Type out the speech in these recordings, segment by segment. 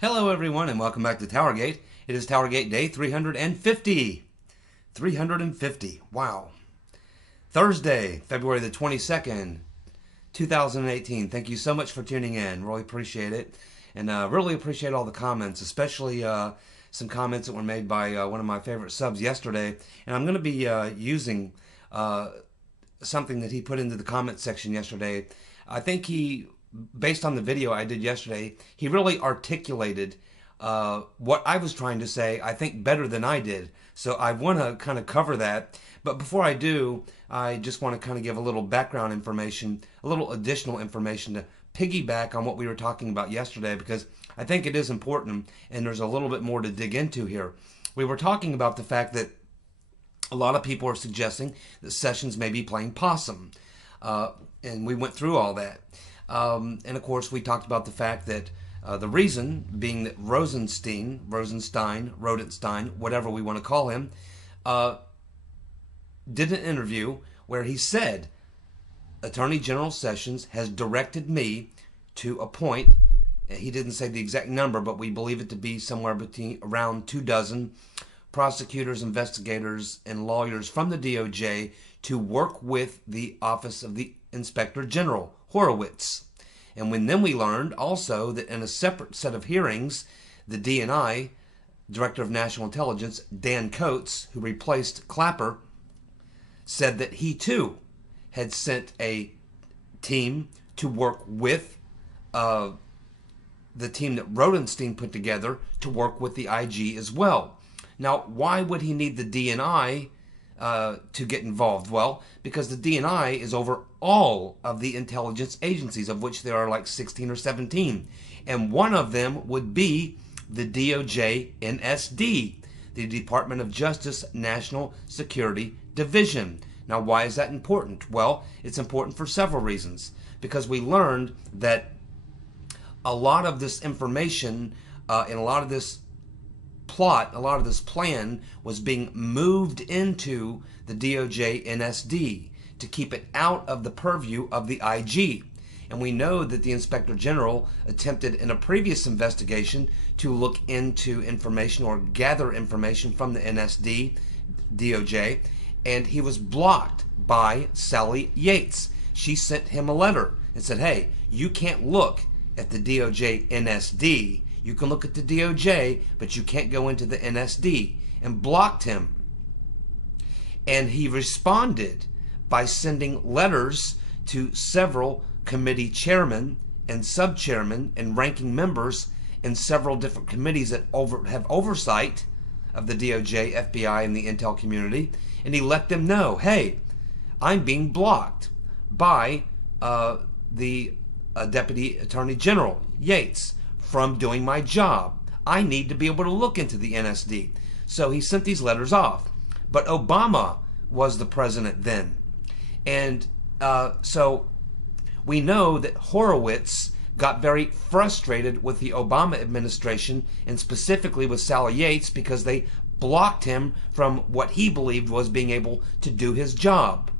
Hello everyone and welcome back to TowerGate. It is TowerGate day 350. 350. Wow. Thursday, February the 22nd, 2018. Thank you so much for tuning in. Really appreciate it. And really appreciate all the comments, especially some comments that were made by one of my favorite subs yesterday. And I'm going to be using something that he put into the comment section yesterday. I think based on the video I did yesterday, he really articulated what I was trying to say, I think, better than I did. So I want to kind of cover that. But before I do, I just want to kind of give a little background information, a little additional information to piggyback on what we were talking about yesterday, because I think it is important and there's a little bit more to dig into here. We were talking about the fact that a lot of people are suggesting that Sessions may be playing possum. And we went through all that. And of course, we talked about the fact that the reason being that Rosenstein, whatever we want to call him, did an interview where he said, Attorney General Sessions has directed me to appoint, he didn't say the exact number, but we believe it to be somewhere between around 24 prosecutors, investigators, and lawyers from the DOJ to work with the Office of the Inspector General, Horowitz. And then we learned also that in a separate set of hearings, the DNI, Director of National Intelligence, Dan Coates, who replaced Clapper, said that he too had sent a team to work with the team that Rosenstein put together to work with the IG as well. Now, why would he need the DNI to get involved? Well, because the DNI is over all of the intelligence agencies, of which there are like 16 or 17. And one of them would be the DOJ NSD, the Department of Justice National Security Division. Now, why is that important? Well, it's important for several reasons. Because we learned that a lot of this information and a lot of this plot, a lot of this plan was being moved into the DOJ NSD to keep it out of the purview of the IG. And we know that the Inspector General attempted in a previous investigation to look into information or gather information from the NSD, DOJ, and he was blocked by Sally Yates. She sent him a letter and said, hey, you can't look at the DOJ NSD. You can look at the DOJ, but you can't go into the NSD, and blocked him. And he responded by sending letters to several committee chairmen and sub-chairmen and ranking members in several different committees that have oversight of the DOJ, FBI, and the intel community. And he let them know, hey, I'm being blocked by the Deputy Attorney General, Yates, from doing my job. I need to be able to look into the NSD. So he sent these letters off. But Obama was the president then. And so we know that Horowitz got very frustrated with the Obama administration, and specifically with Sally Yates, because they blocked him from what he believed was being able to do his job.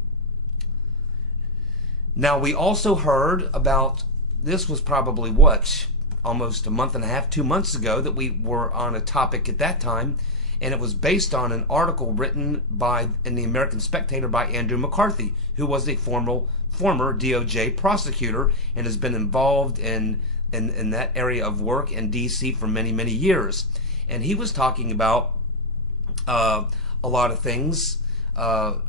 Now, we also heard about, this was probably what, almost a month and a half, 2 months ago, that we were on a topic at that time, and it was based on an article written in the American Spectator by Andrew McCarthy, who was a former DOJ prosecutor and has been involved in that area of work in D.C. for many, many years. And he was talking about a lot of things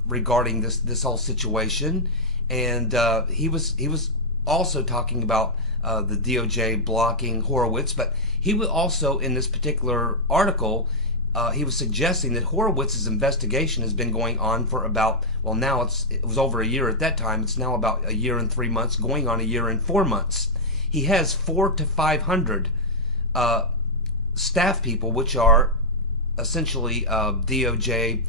regarding this whole situation, and he was also talking about the DOJ blocking Horowitz, but he was also, in this particular article, he was suggesting that Horowitz's investigation has been going on for about, well, now it was over a year at that time. It's now about a year and 3 months, going on a year and 4 months. He has 400 to 500 staff people, which are essentially DOJ,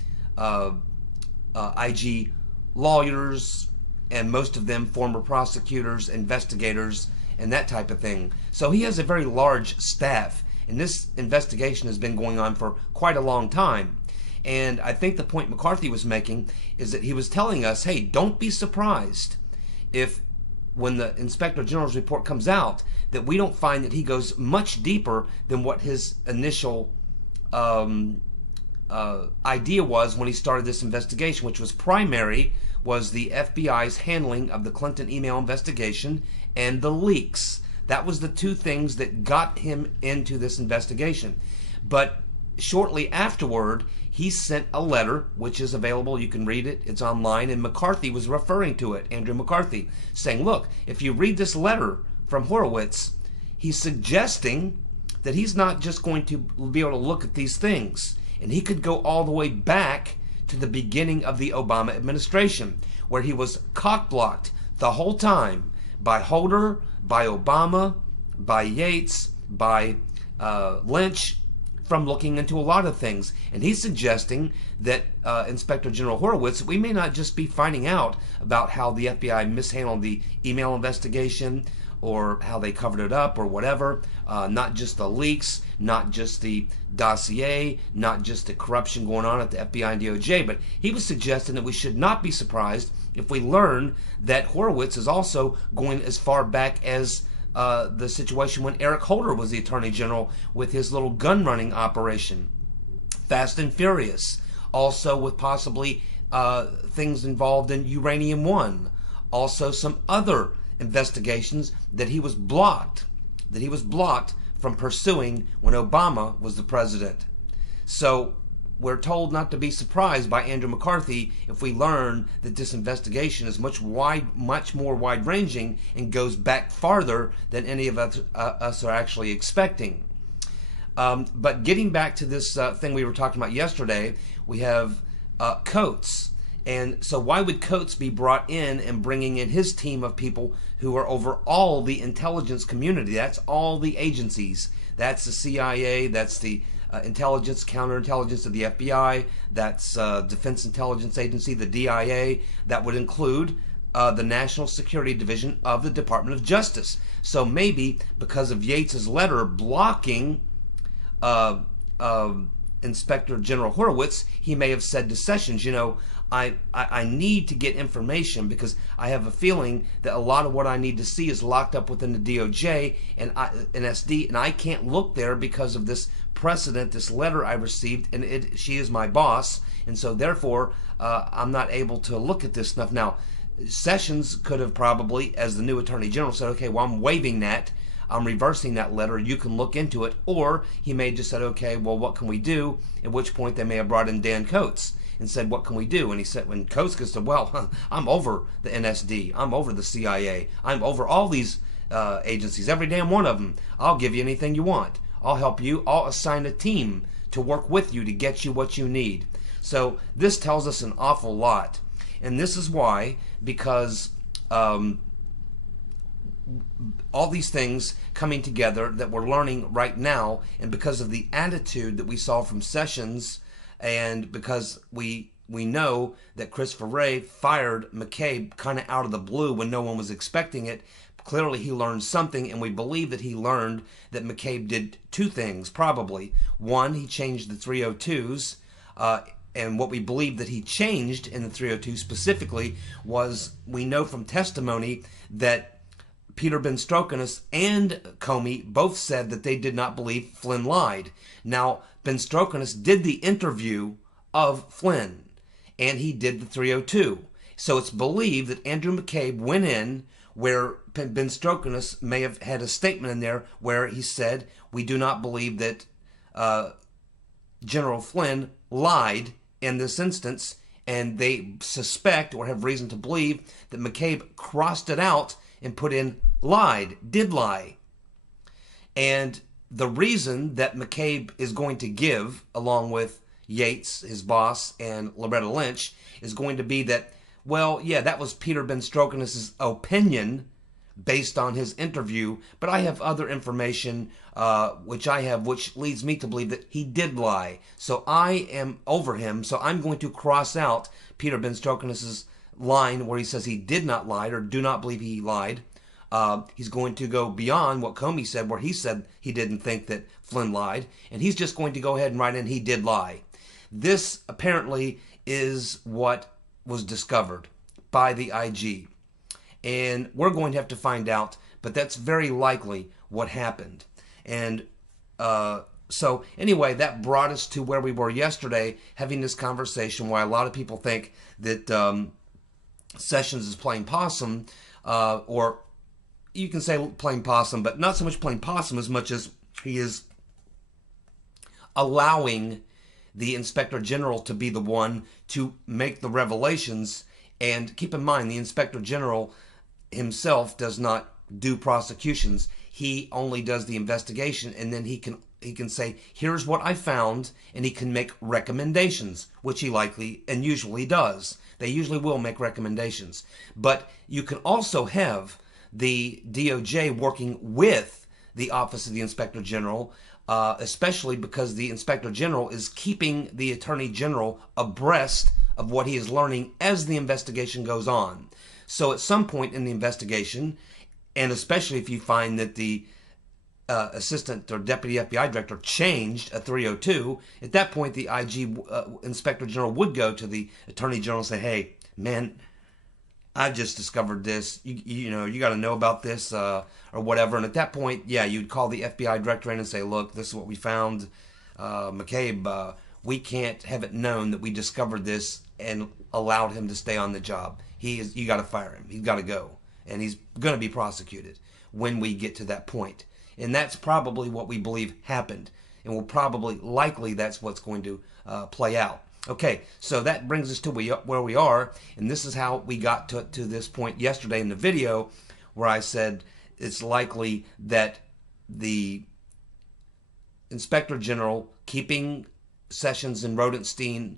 IG lawyers, and most of them former prosecutors, investigators, and that type of thing. So he has a very large staff, and this investigation has been going on for quite a long time. And I think the point McCarthy was making is that he was telling us, hey, don't be surprised if when the Inspector General's report comes out, that we don't find that he goes much deeper than what his initial idea was when he started this investigation, which was the FBI's handling of the Clinton email investigation and the leaks. That was the two things that got him into this investigation. But shortly afterward, he sent a letter, which is available. You can read it. It's online. And McCarthy was referring to it, Andrew McCarthy, saying, look, if you read this letter from Horowitz, he's suggesting that he's not just going to be able to look at these things. And he could go all the way back to the beginning of the Obama administration, where he was cock-blocked the whole time by Holder, by Obama, by Yates, by Lynch, from looking into a lot of things. And he's suggesting that Inspector General Horowitz, we may not just be finding out about how the FBI mishandled the email investigation or how they covered it up or whatever, not just the leaks, not just the dossier, not just the corruption going on at the FBI and DOJ, but he was suggesting that we should not be surprised if we learn that Horowitz is also going as far back as the situation when Eric Holder was the Attorney General with his little gun running operation. Fast and Furious, also with possibly things involved in Uranium One, also some other investigations that he was blocked from pursuing when Obama was the president. So we're told not to be surprised by Andrew McCarthy if we learn that this investigation is much more wide-ranging and goes back farther than any of us are actually expecting. But getting back to this thing we were talking about yesterday, we have Coates. And so why would Coates be brought in and bringing in his team of people who are over all the intelligence community? That's all the agencies. That's the CIA, that's the intelligence, counterintelligence of the FBI, that's Defense Intelligence Agency, the DIA. That would include the National Security Division of the Department of Justice. So maybe because of Yates's letter blocking Inspector General Horowitz, he may have said to Sessions, you know, I need to get information because I have a feeling that a lot of what I need to see is locked up within the DOJ and SD, and I can't look there because of this precedent, this letter I received, and she is my boss, and so therefore I'm not able to look at this stuff. Now, Sessions could have probably, as the new Attorney General, said, okay, well, I'm waiving that. I'm reversing that letter. You can look into it. Or he may have just said, okay, well, what can we do? At which point they may have brought in Dan Coates and said, what can we do? And he said, when Coates said, well, I'm over the NSD. I'm over the CIA. I'm over all these agencies, every damn one of them. I'll give you anything you want. I'll help you. I'll assign a team to work with you to get you what you need. So this tells us an awful lot. And this is why, because all these things coming together that we're learning right now, and because of the attitude that we saw from Sessions, and because we know that Christopher Wray fired McCabe kind of out of the blue when no one was expecting it, clearly he learned something, and we believe that he learned that McCabe did two things, probably. One, he changed the 302s, and what we believe that he changed in the 302 specifically was, we know from testimony that Peter Benstrokinus and Comey both said that they did not believe Flynn lied. Now, Benstrokinus did the interview of Flynn, and he did the 302. So it's believed that Andrew McCabe went in where Benstrokinus may have had a statement in there where he said, we do not believe that General Flynn lied in this instance, and they suspect or have reason to believe that McCabe crossed it out and put in lied, did lie. And the reason that McCabe is going to give, along with Yates, his boss, and Loretta Lynch, is going to be that, well, yeah, that was Peter Benstrokinus' opinion based on his interview, but I have other information which leads me to believe that he did lie. So I am over him, so I'm going to cross out Peter Benstrokinus' line where he says he did not lie or do not believe he lied. He's going to go beyond what Comey said, where he said he didn't think that Flynn lied, and he's just going to go ahead and write in he did lie. This apparently is what was discovered by the IG. And we're going to have to find out, but that's very likely what happened. And so anyway, that brought us to where we were yesterday, having this conversation why a lot of people think that Sessions is playing possum, or you can say playing possum, but not so much playing possum as much as he is allowing the Inspector General to be the one to make the revelations. And keep in mind, the Inspector General himself does not do prosecutions. He only does the investigation, and then he can say, here's what I found, and he can make recommendations, which he likely and usually does. They usually will make recommendations. But you can also have the DOJ working with the Office of the Inspector General, especially because the Inspector General is keeping the Attorney General abreast of what he is learning as the investigation goes on. So at some point in the investigation, and especially if you find that the assistant or deputy FBI director changed a 302, at that point the IG Inspector General would go to the Attorney General and say, hey, man, I've just discovered this. You know, you got to know about this or whatever. And at that point, yeah, you'd call the FBI director in and say, look, this is what we found. McCabe, we can't have it known that we discovered this and allowed him to stay on the job. You got to fire him. He's got to go. And he's going to be prosecuted when we get to that point. And that's probably what we believe happened. And likely that's what's going to play out. Okay, so that brings us to where we are. And this is how we got to this point yesterday in the video, where I said it's likely that the Inspector General, keeping Sessions and Rodenstein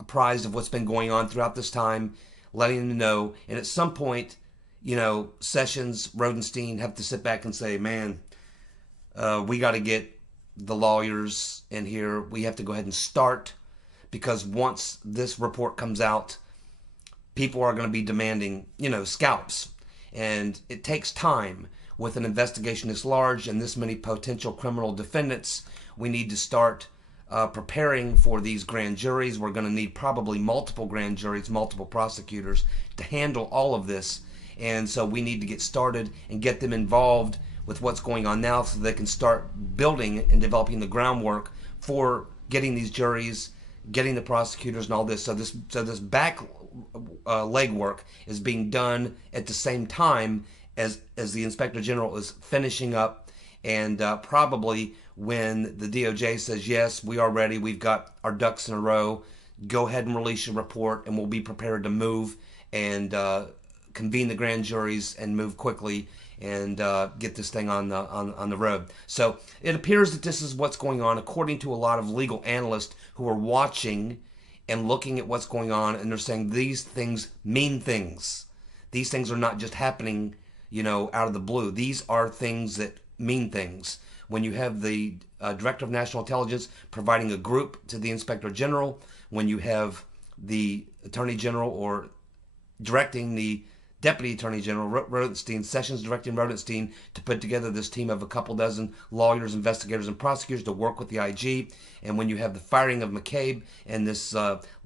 apprised of what's been going on throughout this time, letting them know, and at some point, you know, Sessions, Rodenstein have to sit back and say, man, we got to get the lawyers in here. We have to go ahead and start, because once this report comes out, people are going to be demanding, you know, scalps. And it takes time with an investigation this large and this many potential criminal defendants. We need to start preparing for these grand juries. We're going to need probably multiple grand juries, multiple prosecutors to handle all of this. And so we need to get started and get them involved with what's going on now, so they can start building and developing the groundwork for getting these juries, getting the prosecutors and all this. So this back legwork is being done at the same time as the Inspector General is finishing up. And probably when the DOJ says, yes, we are ready, we've got our ducks in a row, go ahead and release your report, and we'll be prepared to move and convene the grand juries and move quickly and get this thing on the road. So it appears that this is what's going on, according to a lot of legal analysts who are watching and looking at what's going on, and they're saying these things mean things. These things are not just happening, you know, out of the blue. These are things that mean things. When you have the Director of National Intelligence providing a group to the Inspector General, when you have the Attorney General or directing the Deputy Attorney General Rodenstein, Sessions directing Rodenstein to put together this team of a couple dozen lawyers, investigators, and prosecutors to work with the IG. And when you have the firing of McCabe and this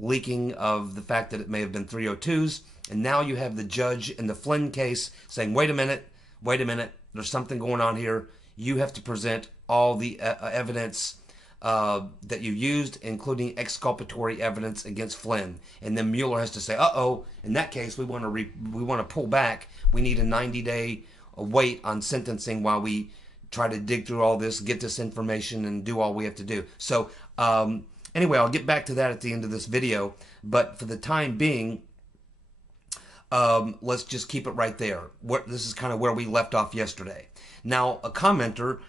leaking of the fact that it may have been 302s, and now you have the judge in the Flynn case saying, wait a minute, there's something going on here. You have to present all the evidence that you used, including exculpatory evidence against Flynn. And then Mueller has to say, uh-oh, in that case, we want to pull back. We need a 90-day wait on sentencing while we try to dig through all this, get this information, and do all we have to do. So anyway, I'll get back to that at the end of this video. But for the time being, let's just keep it right there. This is kind of where we left off yesterday. Now, a commenter,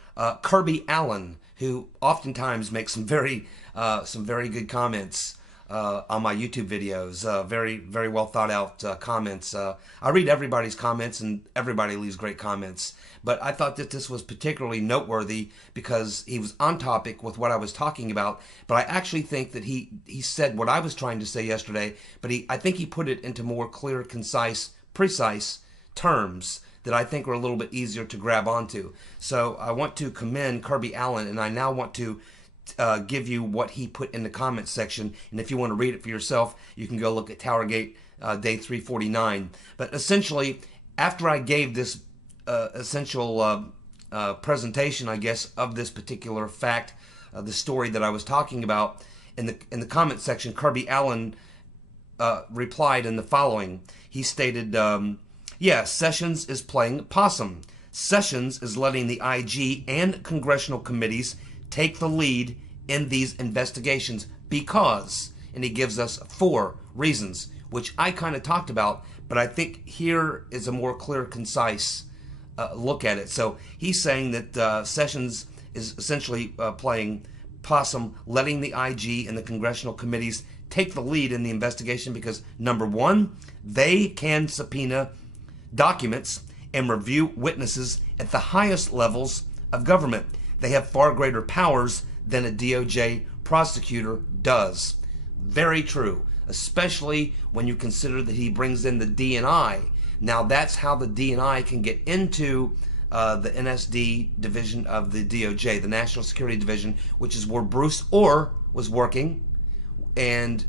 Kirby Allen, who oftentimes makes some very good comments on my YouTube videos, very, very well thought out comments. I read everybody's comments, and everybody leaves great comments. But I thought that this was particularly noteworthy because he was on topic with what I was talking about. But I actually think that he said what I was trying to say yesterday, but I think he put it into more clear, concise, precise terms that I think are a little bit easier to grab onto. So I want to commend Kirby Allen, and I now want to give you what he put in the comments section. And if you want to read it for yourself, you can go look at TowerGate day 349. But essentially, after I gave this essential presentation, I guess, of this particular fact, the story that I was talking about, in the comment section, Kirby Allen replied in the following. He stated, yeah, Sessions is playing possum. Sessions is letting the IG and congressional committees take the lead in these investigations because, and he gives us 4 reasons, which I kind of talked about, but I think here is a more clear, concise look at it. So he's saying that Sessions is essentially playing possum, letting the IG and the congressional committees take the lead in the investigation because, number 1, they can subpoena documents and review witnesses at the highest levels of government. They have far greater powers than a DOJ prosecutor does. Very true, especially when you consider that he brings in the D&I. Now that's how the D&I can get into the NSD division of the DOJ, the National Security Division, which is where Bruce Orr was working, and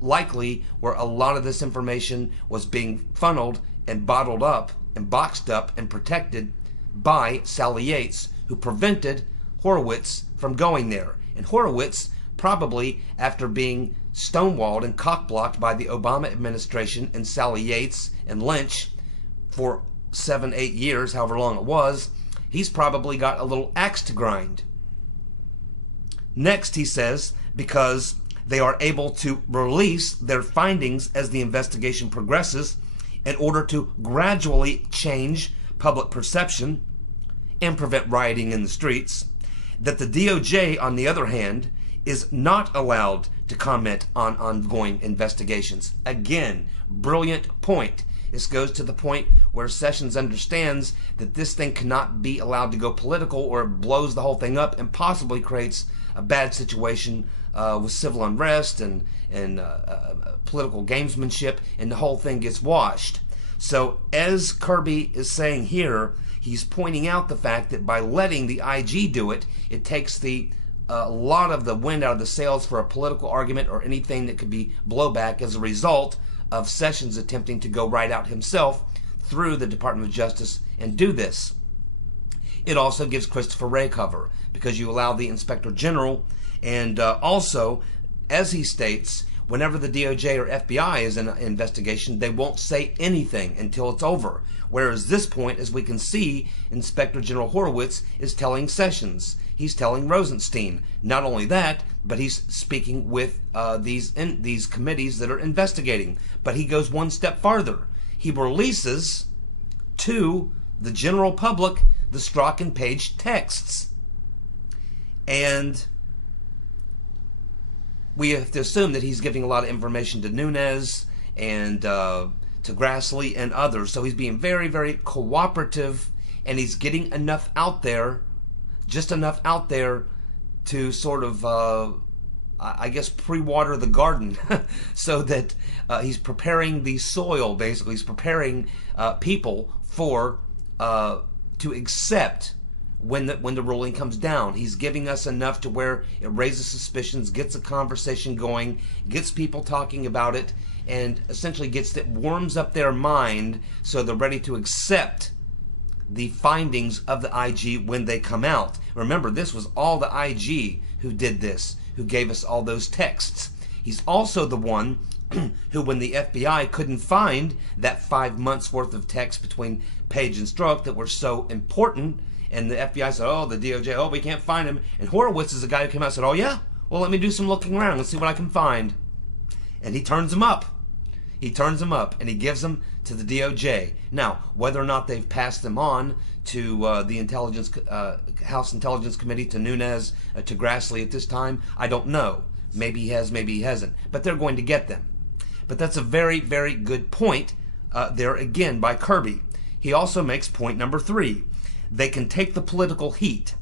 likely where a lot of this information was being funneled and bottled up and boxed up and protected by Sally Yates, who prevented Horowitz from going there. And Horowitz, probably after being stonewalled and cockblocked by the Obama administration and Sally Yates and Lynch for 7-8 years, however long it was, he's probably got a little axe to grind. Next, he says, because they are able to release their findings as the investigation progresses in order to gradually change public perception and prevent rioting in the streets, that the DOJ, on the other hand, is not allowed to comment on ongoing investigations. Again, brilliant point. This goes to the point where Sessions understands that this thing cannot be allowed to go political, or it blows the whole thing up and possibly creates a bad situation with civil unrest and political gamesmanship, and the whole thing gets washed. So as Kirby is saying here, he's pointing out the fact that by letting the IG do it, it takes a lot of the wind out of the sails for a political argument or anything that could be blowback as a result of Sessions attempting to go right out himself through the Department of Justice and do this. It also gives Christopher Wray cover because you allow the Inspector General, and also, as he states, whenever the DOJ or FBI is in an investigation, they won't say anything until it's over. Whereas this point, as we can see, Inspector General Horowitz is telling Sessions. He's telling Rosenstein. Not only that, but he's speaking with these committees that are investigating. But he goes one step farther. He releases to the general public the Strzok and Page texts. And we have to assume that he's giving a lot of information to Nunes and to Grassley and others. So he's being very, very cooperative, and he's getting enough out there, just enough out there to sort of, I guess, pre-water the garden so that he's preparing the soil, basically. He's preparing people for to accept when the ruling comes down. He's giving us enough to where it raises suspicions, gets a conversation going, gets people talking about it, and essentially warms up their mind so they're ready to accept the findings of the IG when they come out. Remember, this was all the IG who did this, who gave us all those texts. He's also the one who, when the FBI couldn't find that 5 months worth of text between Page and Strzok that were so important, and the FBI said, oh, the DOJ, oh, we can't find him. And Horowitz is the guy who came out and said, oh, yeah? Well, let me do some looking around and see what I can find. And he turns them up. He turns them up, and he gives them to the DOJ. Now, whether or not they've passed them on to the House Intelligence Committee, to Nunes, to Grassley at this time, I don't know. Maybe he has, maybe he hasn't. But they're going to get them. But that's a very, very good point there again by Kirby. He also makes point number 3. They can take the political heat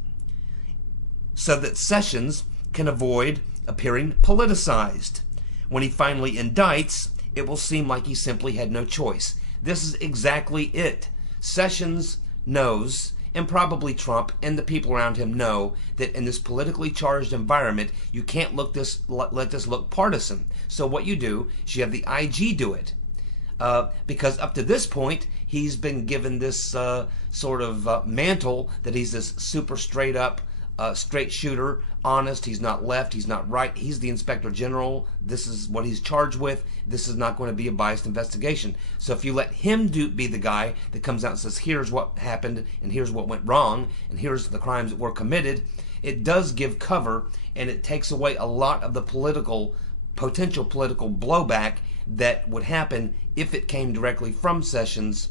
so that Sessions can avoid appearing politicized. When he finally indicts, it will seem like he simply had no choice. This is exactly it. Sessions knows, and probably Trump and the people around him know, that in this politically charged environment, you can't let this look partisan. So what you do is you have the IG do it. because up to this point, he's been given this sort of mantle that he's this super straight up, straight shooter, honest. He's not left, he's not right. He's the Inspector General. This is what he's charged with. This is not going to be a biased investigation. So if you let him be the guy that comes out and says, here's what happened, and here's what went wrong, and here's the crimes that were committed, it does give cover, and it takes away a lot of the potential political blowback that would happen if it came directly from Sessions,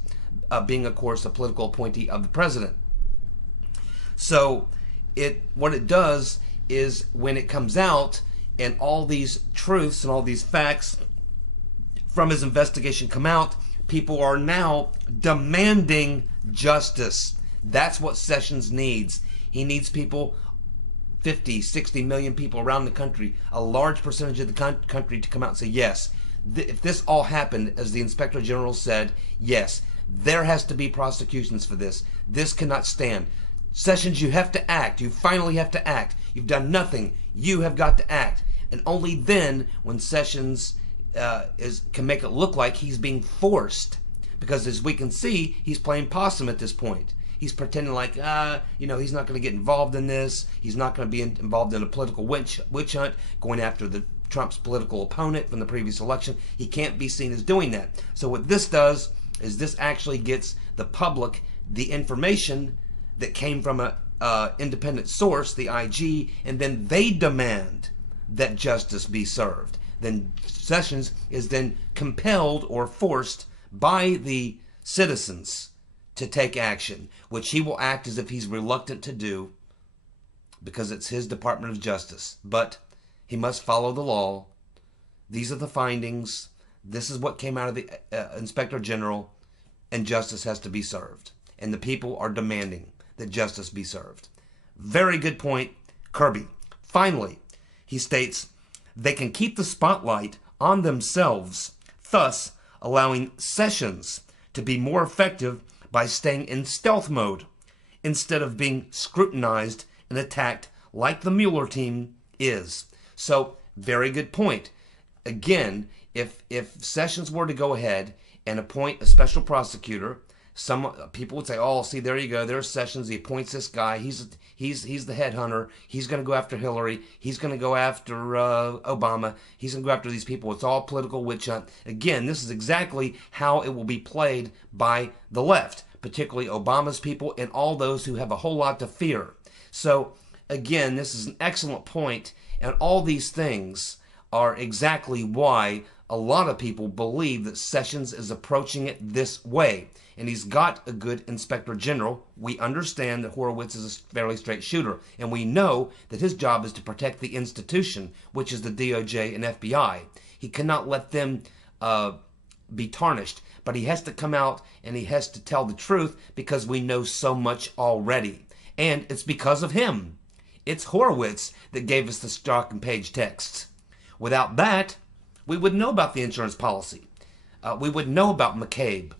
being, of course, a political appointee of the president. So what it does is when it comes out and all these truths and all these facts from his investigation come out, people are now demanding justice. That's what Sessions needs. He needs people, 50, 60 million people around the country, a large percentage of the country to come out and say, yes, if this all happened, as the Inspector General said, yes, there has to be prosecutions for this. This cannot stand. Sessions, you have to act. You finally have to act. You've done nothing. You have got to act. And only then, when Sessions can make it look like he's being forced, because as we can see, he's playing possum at this point. He's pretending like, he's not going to get involved in this. He's not going to be involved in a political witch hunt, going after Trump's political opponent from the previous election. He can't be seen as doing that. So what this does is this actually gets the public the information that came from an independent source, the IG, and then they demand that justice be served. Then Sessions is then compelled or forced by the citizens to take action, which he will act as if he's reluctant to do because it's his Department of Justice. But he must follow the law. These are the findings. This is what came out of the Inspector General, and justice has to be served. And the people are demanding that justice be served. Very good point, Kirby. Finally, he states, they can keep the spotlight on themselves, thus allowing Sessions to be more effective by staying in stealth mode instead of being scrutinized and attacked like the Mueller team is. So, very good point. Again, if Sessions were to go ahead and appoint a special prosecutor, some people would say, "Oh, see, there you go. There's Sessions. He appoints this guy. He's the headhunter. He's going to go after Hillary. He's going to go after Obama. He's going to go after these people. It's all political witch hunt." Again, this is exactly how it will be played by the left, particularly Obama's people and all those who have a whole lot to fear. So, again, this is an excellent point, and all these things are exactly why a lot of people believe that Sessions is approaching it this way. And he's got a good Inspector General. We understand that Horowitz is a fairly straight shooter. And we know that his job is to protect the institution, which is the DOJ and FBI. He cannot let them be tarnished. But he has to come out and he has to tell the truth because we know so much already. And it's because of him. It's Horowitz that gave us the stock and page texts. Without that, we wouldn't know about the insurance policy. We wouldn't know about McCabe.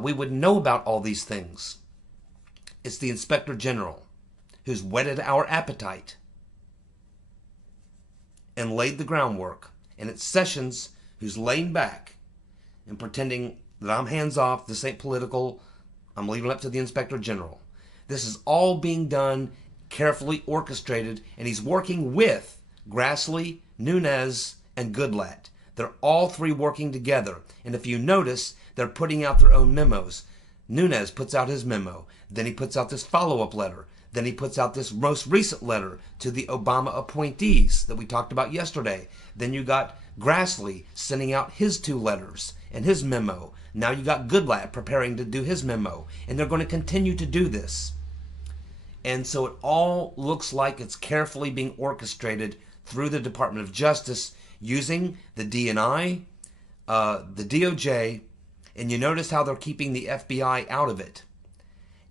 We would know about all these things. It's the Inspector General who's whetted our appetite and laid the groundwork. And it's Sessions who's laying back and pretending that I'm hands off, this ain't political, I'm leaving it up to the Inspector General. This is all being done, carefully orchestrated, and he's working with Grassley, Nunes, and Goodlatte. They're all three working together. And if you notice, they're putting out their own memos. Nunes puts out his memo. Then he puts out this follow-up letter. Then he puts out this most recent letter to the Obama appointees that we talked about yesterday. Then you got Grassley sending out his 2 letters and his memo. Now you got Goodlatte preparing to do his memo. And they're going to continue to do this. And so it all looks like it's carefully being orchestrated through the Department of Justice using the DNI, the DOJ, and you notice how they're keeping the FBI out of it.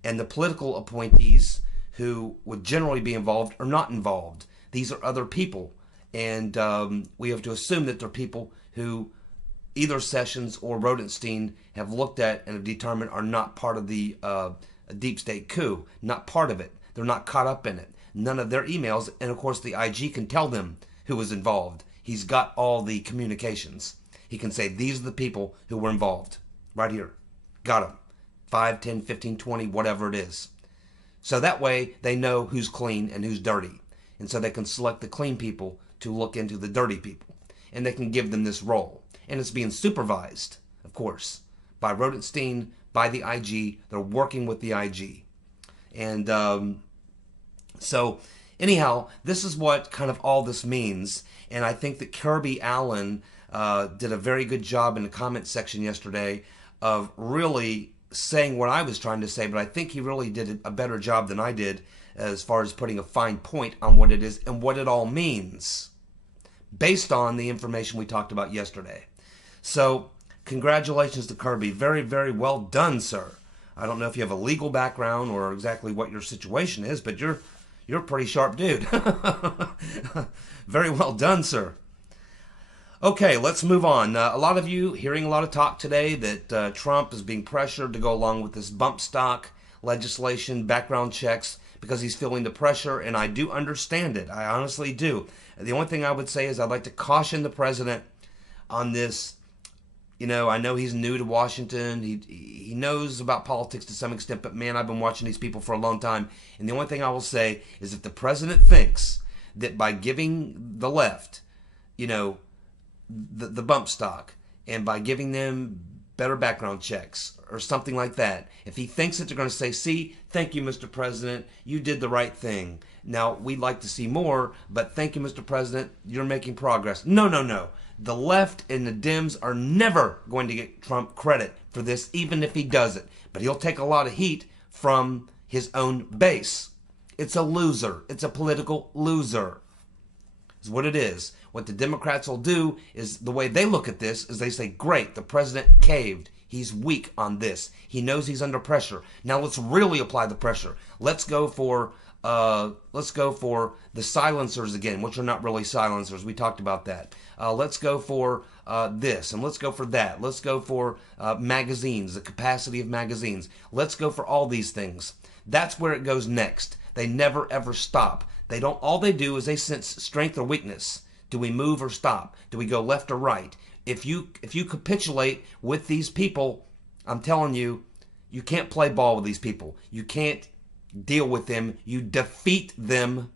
And the political appointees who would generally be involved are not involved. These are other people. And we have to assume that they're people who either Sessions or Rodenstein have looked at and have determined are not part of the deep state coup. Not part of it. They're not caught up in it. None of their emails. And of course the IG can tell them who was involved. He's got all the communications. he can say, these are the people who were involved. Right here. Got them. 5, 10, 15, 20, whatever it is. So that way they know who's clean and who's dirty. And so they can select the clean people to look into the dirty people. And they can give them this role. And it's being supervised, of course, by Rodenstein, by the IG. They're working with the IG. And so anyhow, this is what kind of all this means. And I think that Kirby Allen did a very good job in the comment section yesterday of really saying what I was trying to say, but I think he really did a better job than I did as far as putting a fine point on what it is and what it all means based on the information we talked about yesterday. So congratulations to Kirby. Very, very well done, sir. I don't know if you have a legal background or exactly what your situation is, but you're a pretty sharp dude. Very well done, sir. Okay, let's move on. A lot of you hearing a lot of talk today that Trump is being pressured to go along with this bump stock legislation, background checks, because he's feeling the pressure, and I do understand it. I honestly do. The only thing I would say is I'd like to caution the president on this. You know, I know he's new to Washington. He knows about politics to some extent, but man, I've been watching these people for a long time, and the only thing I will say is if the president thinks that by giving the left, you know, the bump stock, and by giving them better background checks or something like that, if he thinks that they're going to say, see, thank you, Mr. President, you did the right thing. Now, we'd like to see more, but thank you, Mr. President, you're making progress. No, no, no. The left and the Dems are never going to get Trump credit for this, even if he does it. But he'll take a lot of heat from his own base. It's a loser. It's a political loser. Is what it is. What the Democrats will do is, the way they look at this is they say, great, the president caved. He's weak on this. He knows he's under pressure. Now let's really apply the pressure. Let's go for the silencers again, which are not really silencers. We talked about that. Let's go for this, and let's go for that. Let's go for magazines, the capacity of magazines. Let's go for all these things. That's where it goes next. They never ever stop. They don't. All they do is they sense strength or weakness. Do we move or stop? Do we go left or right? If you capitulate with these people, I'm telling you, you can't play ball with these people. You can't deal with them. You defeat them.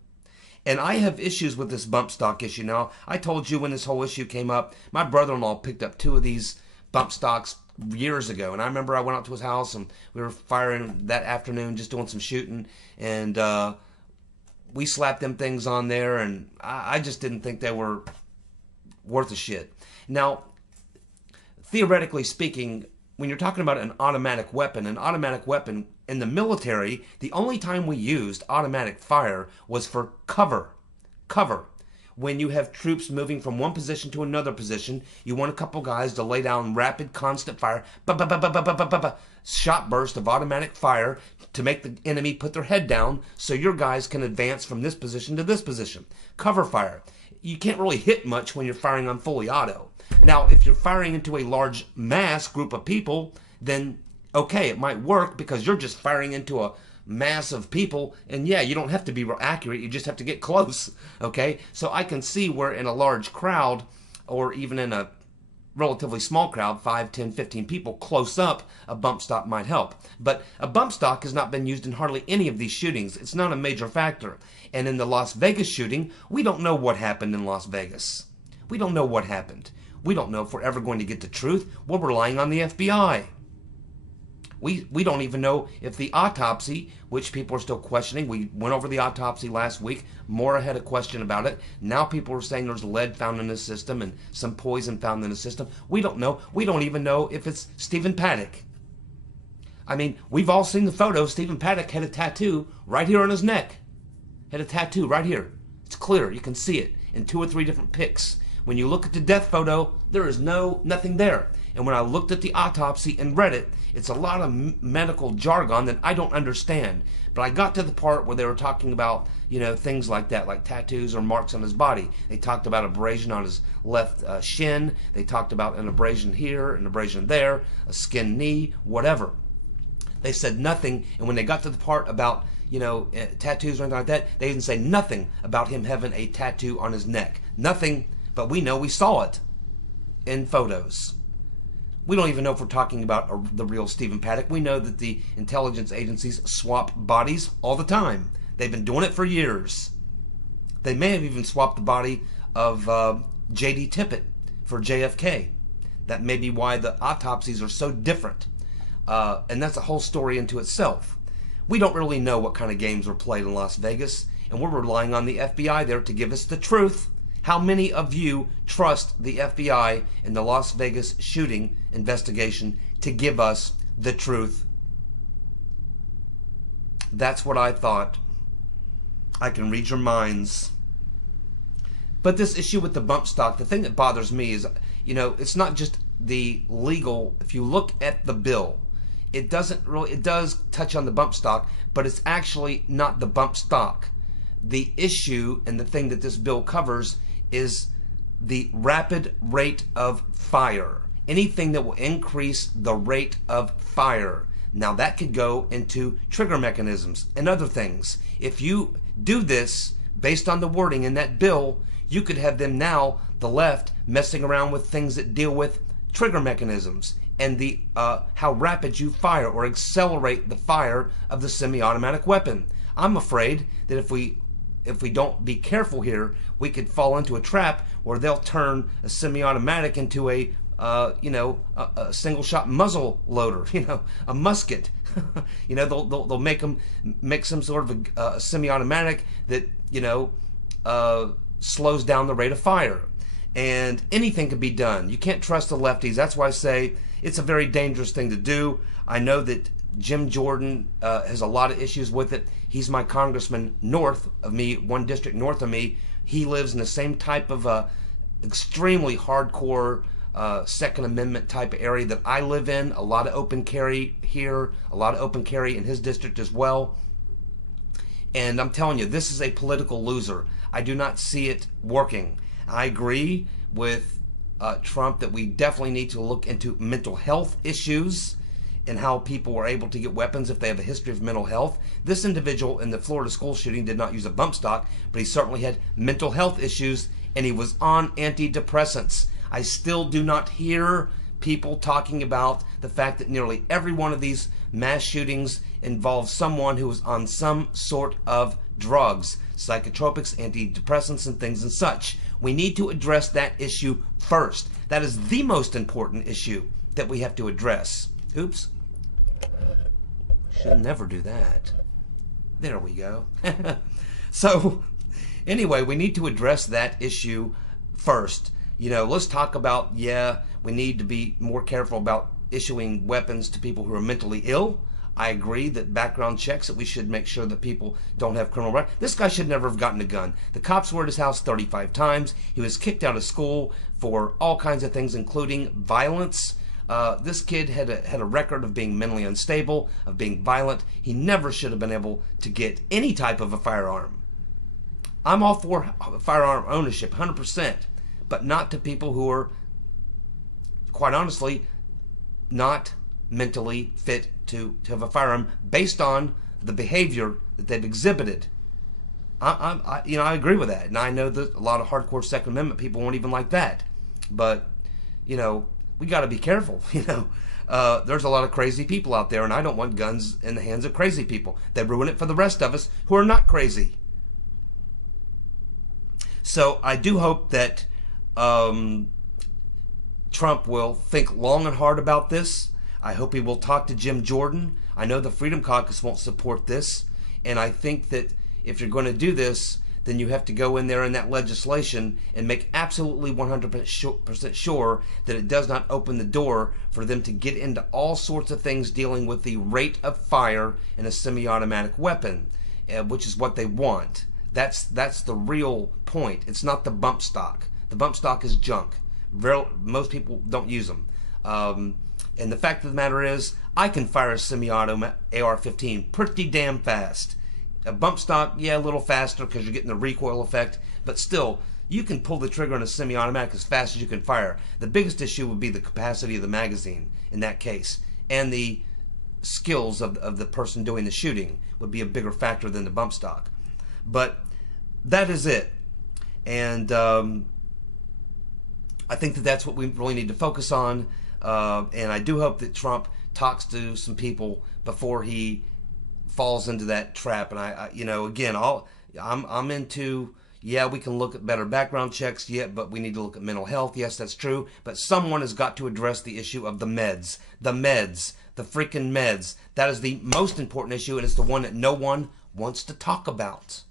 And I have issues with this bump stock issue. Now, I told you when this whole issue came up, my brother-in-law picked up 2 of these bump stocks years ago. And I remember I went out to his house and we were firing that afternoon, just doing some shooting. And we slapped them things on there, and I just didn't think they were worth a shit. Now, theoretically speaking, when you're talking about an automatic weapon in the military, the only time we used automatic fire was for cover. When you have troops moving from one position to another position, you want a couple guys to lay down rapid, constant fire, shot burst of automatic fire to make the enemy put their head down so your guys can advance from this position to this position. Cover fire. You can't really hit much when you're firing on fully auto. Now, if you're firing into a large mass group of people, then okay, it might work because you're just firing into a mass of people, and yeah, you don't have to be real accurate, you just have to get close, okay? So I can see where in a large crowd, or even in a relatively small crowd, 5, 10, 15 people, close up, a bump stock might help. But a bump stock has not been used in hardly any of these shootings. It's not a major factor. And in the Las Vegas shooting, we don't know what happened in Las Vegas. We don't know what happened. We don't know if we're ever going to get the truth. We're relying on the FBI. We don't even know if the autopsy, which people are still questioning, we went over the autopsy last week, Maura had a question about it. Now people are saying there's lead found in the system and some poison found in the system. We don't know. We don't even know if it's Stephen Paddock. I mean, we've all seen the photo. Stephen Paddock had a tattoo right here on his neck. Had a tattoo right here. It's clear. You can see it in 2 or 3 different pics. When you look at the death photo, there is nothing there. And when I looked at the autopsy and read it, it's a lot of medical jargon that I don't understand. But I got to the part where they were talking about, you know, things like that, like tattoos or marks on his body. They talked about abrasion on his left shin. They talked about an abrasion here, an abrasion there, a skinned knee, whatever. They said nothing. And when they got to the part about, you know, tattoos or anything like that, they didn't say nothing about him having a tattoo on his neck. Nothing, but we know we saw it. in photos. We don't even know if we're talking about the real Stephen Paddock. We know that the intelligence agencies swap bodies all the time. They've been doing it for years. They may have even swapped the body of J.D. Tippit for JFK. That may be why the autopsies are so different. And that's a whole story into itself. We don't really know what kind of games were played in Las Vegas, and we're relying on the FBI there to give us the truth. How many of you trust the FBI in the Las Vegas shooting investigation to give us the truth? That's what I thought. I can read your minds. But this issue with the bump stock, the thing that bothers me is, you know, it's not just the legal. If you look at the bill, it does touch on the bump stock, but it's actually not the bump stock. The issue and the thing that this bill covers is the rapid rate of fire. Anything that will increase the rate of fire. Now that could go into trigger mechanisms and other things. If you do this based on the wording in that bill, you could have them now, the left, messing around with things that deal with trigger mechanisms and the how rapid you fire or accelerate the fire of the semi-automatic weapon. I'm afraid that if we don't be careful here, we could fall into a trap where they'll turn a semi-automatic into a single-shot muzzle loader, a musket. They'll make some sort of a semi-automatic that slows down the rate of fire, and anything can be done. You can't trust the lefties. That's why I say it's a very dangerous thing to do. I know that Jim Jordan has a lot of issues with it. He's my congressman north of me, one district north of me. He lives in the same type of extremely hardcore Second Amendment type of area that I live in. A lot of open carry here, a lot of open carry in his district as well. And I'm telling you, this is a political loser. I do not see it working. I agree with Trump that we definitely need to look into mental health issues and how people were able to get weapons if they have a history of mental health. This individual in the Florida school shooting did not use a bump stock, but he certainly had mental health issues, and he was on antidepressants. I still do not hear people talking about the fact that nearly every one of these mass shootings involves someone who is on some sort of drugs, psychotropics, antidepressants, and things and such. We need to address that issue first. That is the most important issue that we have to address. Oops. Should never do that. There we go. So, anyway, we need to address that issue first. Let's talk about, we need to be more careful about issuing weapons to people who are mentally ill. I agree that background checks, that we should make sure that people don't have criminal record. This guy should never have gotten a gun. The cops were at his house 35 times. He was kicked out of school for all kinds of things, including violence. This kid had a record of being mentally unstable, of being violent. He never should have been able to get any type of a firearm. I'm all for firearm ownership, 100%, but not to people who are, quite honestly, not mentally fit to have a firearm based on the behavior that they've exhibited. I agree with that, and I know that a lot of hardcore Second Amendment people won't even like that. But we got to be careful. There's a lot of crazy people out there, and I don't want guns in the hands of crazy people. They ruin it for the rest of us who are not crazy. So I do hope that Trump will think long and hard about this. I hope he will talk to Jim Jordan. I know the Freedom Caucus won't support this, and I think that if you're going to do this, then you have to go in there in that legislation and make absolutely 100% sure that it does not open the door for them to get into all sorts of things dealing with the rate of fire in a semi-automatic weapon, which is what they want. That's the real point. It's not the bump stock. The bump stock is junk. Most people don't use them. And the fact of the matter is, I can fire a semi-auto AR-15 pretty damn fast. A bump stock, a little faster because you're getting the recoil effect, but still, you can pull the trigger on a semi-automatic as fast as you can fire. The biggest issue would be the capacity of the magazine in that case, and the skills of the person doing the shooting would be a bigger factor than the bump stock. But that is it. And I think that that's what we really need to focus on, and I do hope that Trump talks to some people before he falls into that trap. And I you know, again, I'm into, yeah, we can look at better background checks, yeah, but we need to look at mental health. Yes, that's true, but someone has got to address the issue of the meds, the freaking meds. That is the most important issue, and it's the one that no one wants to talk about.